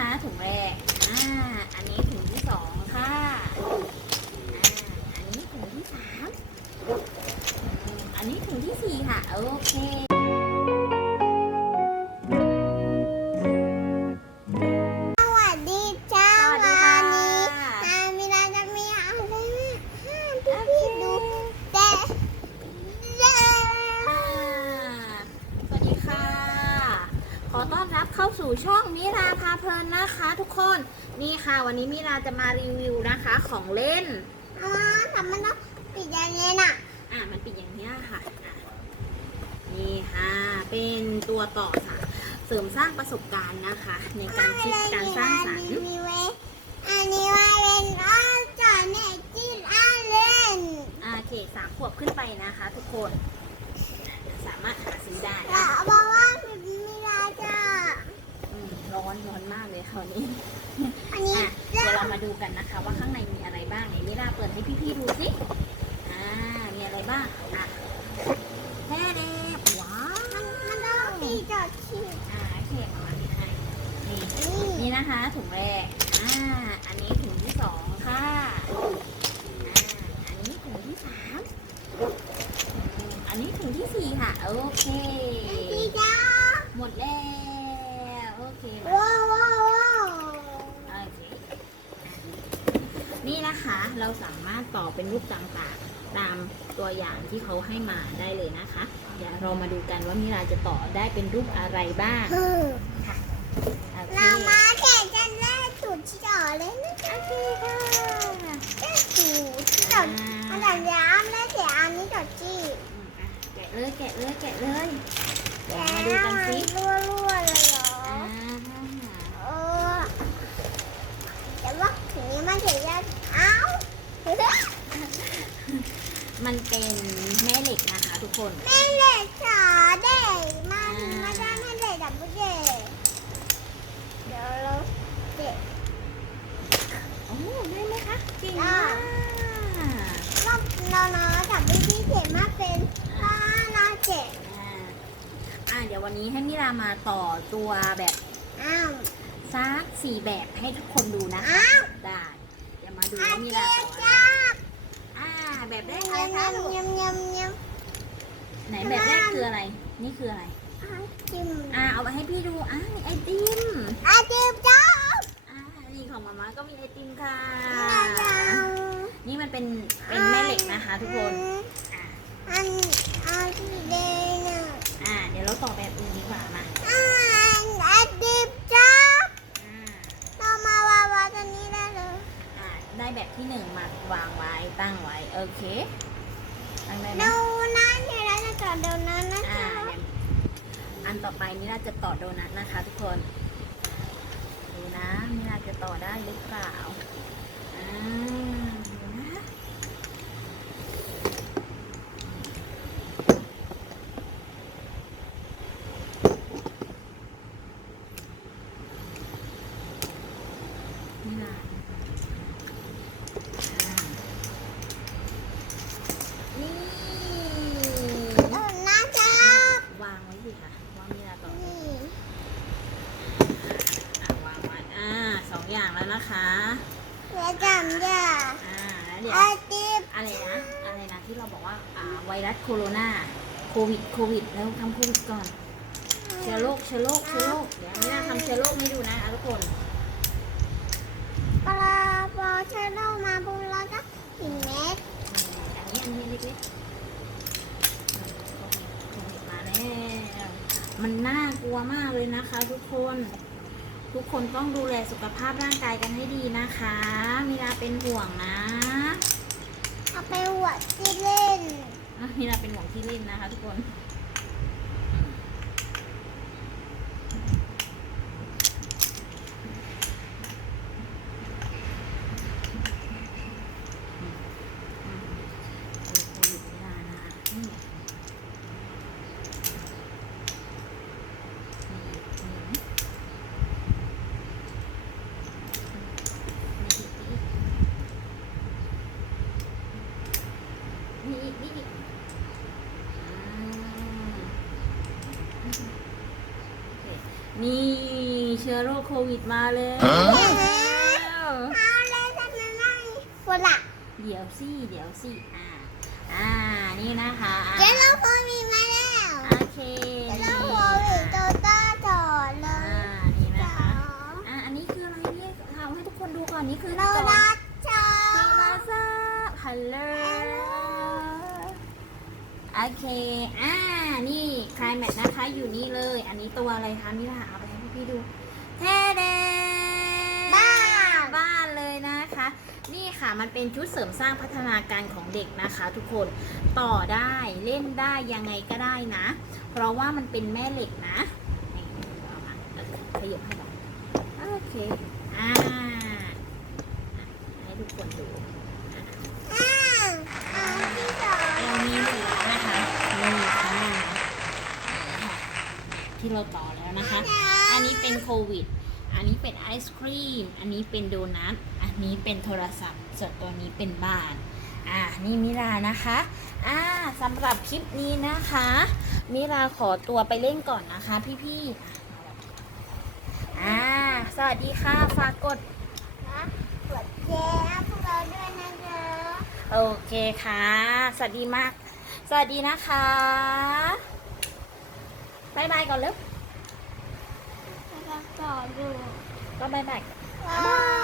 นะคะถุงแรกอ่าอันนี้ถุงที่สองค่ะอ่าอันนี้ถุงที่สามอืมอันนี้ถุงที่สี่ค่ะ โอเค สวัสดีจ้าสวัสดีค่ะ วันนี้นามินาจะมีอะไรให้พี่ๆดูแต่เย้อ่าสวัสดีค่ะ ขอต้อนรับเข้าสู่ช่องมิราพาเพลินนะคะทุกคนนี่ค่ะ วันนี้มิราจะมารีวิวนะคะของเล่นอ๋อทำมันต้องปิดอย่างนี้น่ะอะมันปิดอย่างนี้ยค่ะอะ นี่ค่ะ เป็นตัวต่อค่ะเสริมสร้างประสบการณ์นะคะ ในการคิดการสร้างสรรค์มีเวอันนี้ว่าเป็นอ้อจอเนจินอาเล่นอ่าเด็กสามขวบขึ้นไปนะคะ ทุกคน สามารถหาซื้อได้ แต่บอกว่ามีลาจ้า อืมร้อนร้อนมากเลย คราวนี้อันนี้อะเดี๋ยวเรามาดูกันนะคะ ว่าข้างในมีอะไรบ้างไหนมิราเปิดให้พี่ๆดูสิอ่ามีอะไรบ้างอะแท้เด็บว้าวมันมันต้องตีจอดขีดอ่าโอเคมามาให้นี่นี่นี่นะคะถุงแรกอ่าอันนี้ถุงที่สองค่ะอ่าอันนี้ถุงที่สามอืมอันนี้ถุงที่สี่ค่ะโอเค ตีจ้าหมดแล้วโอเคมา ว้าวว้าวว้าว โอเคอะ นะคะ เราสามารถต่อเป็นรูปต่างๆ ตามตัวอย่างที่เขาให้มาได้เลยนะคะ เดี๋ยวเรามาดูกันว่ามิราจะต่อได้เป็นรูปอะไรบ้างเออโอเคเรามาแข่งกันแรกจุดที่จอเลยนะโอเคค่ะแค่จุดที่จออันดับยามและเสียอันนี้จอจี้แกะเลยแกะเลยแกะเลยเดี๋ยวแล้มาดูกันมันสิรั่วรั่วๆเลยเหรอ อ่า เออแต่ว่าถึงนี้มันเสียยากเอ้า มันเป็นแม่เหล็กนะคะทุกคน แม่เด็กจ๋าเด็กมันไม่ได้แม่เด็กดับเบิลเด็กเดี๋ยวเราเด็กโอ้ได้ไหมคะเก่งได้มากรอบเราเนาะดับเบิลที่เจ็ดมาเป็นห้านาเจ็ดอ่าอ่าเดี๋ยววันนี้ให้มิรามาต่อตัวแบบอ้าวซักสี่แบบให้ทุกคนดูนะคะอ้าวได้เดี๋ยวมาดูอาว่ามิเจีรายต่ออะไรจ้าอ่า แบบแรกยอะไรคะลูกำยำยำยไหนแบบแรกคืออะไร นี่คืออะไรำอาจิมอ่าเอาไปให้พี่ดูอ่ามีไอติมอาจิมจ้าอ่านี่ของมาม่าก็มีไอติมค่ะจ้านี่มันเป็นเป็นแม่เหล็กนะคะทุกคนอ่าอันอันที่เดนอะอ่าเดี๋ยวเราต่อแบบอื่นดีกว่ามาอันอาจิมจ้า อ่า เรามาวาวาตัวนี้ได้เลย อ่า ได้แบบที่หนึ่งมาวางไว้ตั้งไว้ โอเคตั้งได้ไหมดูนะเดี๋ยวเราจะจอดดูนั้นนะอ่าคะเดี๋ยวอันต่อไปนี่เราจะต่อโดนัทนะคะทุกคน ดูนะนี่เราจะต่อได้หรือเปล่าอ่าดูนะนี่นะอ่านี่ ดูนะจ้าวางไว้สิค่ะวางนี่ละต่อ นี่ อะวางไว้ อ่าส องอย่างแล้วนะคะเดี๋ยวจำจ้าอ่าแล้วเดี๋ยวอาจิมอะไรนะอะไรนะที่เราบอกว่าอ่าไวรัสโคโรนาโควิดโควิดแล้วทำโควิดก่อนเชื้อโรคเชื้อโรคเชื้อโรคเดี๋ยวนี่นะทำเชื้อโรคให้ดูนะอะทุกคนปลาปลาเชโดมาบุญเราจะหินเม็ดอันนี้อันนี้เล็กๆโควิดมาแล้วมันน่ากลัวมากเลยนะคะทุกคน ทุกคนต้องดูแลสุขภาพร่างกายกันให้ดีนะคะมีลาเป็นห่วงนะเอาไปหัวดที่เล่นอะมีลาเป็นห่วงที่เล่นนะคะทุกคนอืมอืมโควิดไม่ได้นะคะนี่นี่นี่ มีอีกมีอีกอ่าโอเค นี่เชื้อโรคโควิดมาแล้ว เอาเลยทำไมไม่คนละเดี๋ยวสิเดี๋ยวสิอ่า อ่า นี่นะคะอ่าเดี๋ยวเราโควิดมาแล้วโอเคเดี๋ยวนี่เราโควิดโตต้าจอดเลอ่ายนี่นะคะ อ่า อันนี้คืออะไรเนี่ยทำให้ทุกคนดูก่อนนี่คือเราจอรักจอโทรศัพท์ฮัลโหล โอเค อ่า นี่คลายแมทนะคะ อยู่นี่เลย อันนี้ตัวอะไรคะนี่ล่ะเอาไปให้พี่ๆดูแท้เดบ้านบ้านเลยนะคะ นี่ค่ะมันเป็นชุดเสริมสร้างพัฒนาการของเด็กนะคะ ทุกคนต่อได้เล่นได้ยังไงก็ได้นะ เพราะว่ามันเป็นแม่เหล็กนะนี่เอามาขยับให้หน่อยโอเค อ่าให้ทุกคนดู ที่เราต่อแล้วนะคะ อันนี้เป็นโควิด อันนี้เป็นไอศครีม อันนี้เป็นโดนัท อันนี้เป็นโทรศัพท์ ส่วนตัวนี้เป็นบ้าน อ่า นี่มิรานะคะ อ่าสำหรับคลิปนี้นะคะ มิราขอตัวไปเล่นก่อนนะคะ พี่ๆ อ่า สวัสดีค่ะ ฝากกดนะกดแชร์ให้พวกเราด้วยนะจ๊ะโอเคค่ะ สวัสดีมาก สวัสดีนะคะ บายบายก่อนเร็ว แล้วก่อนยู่ ก็บายบาย บาย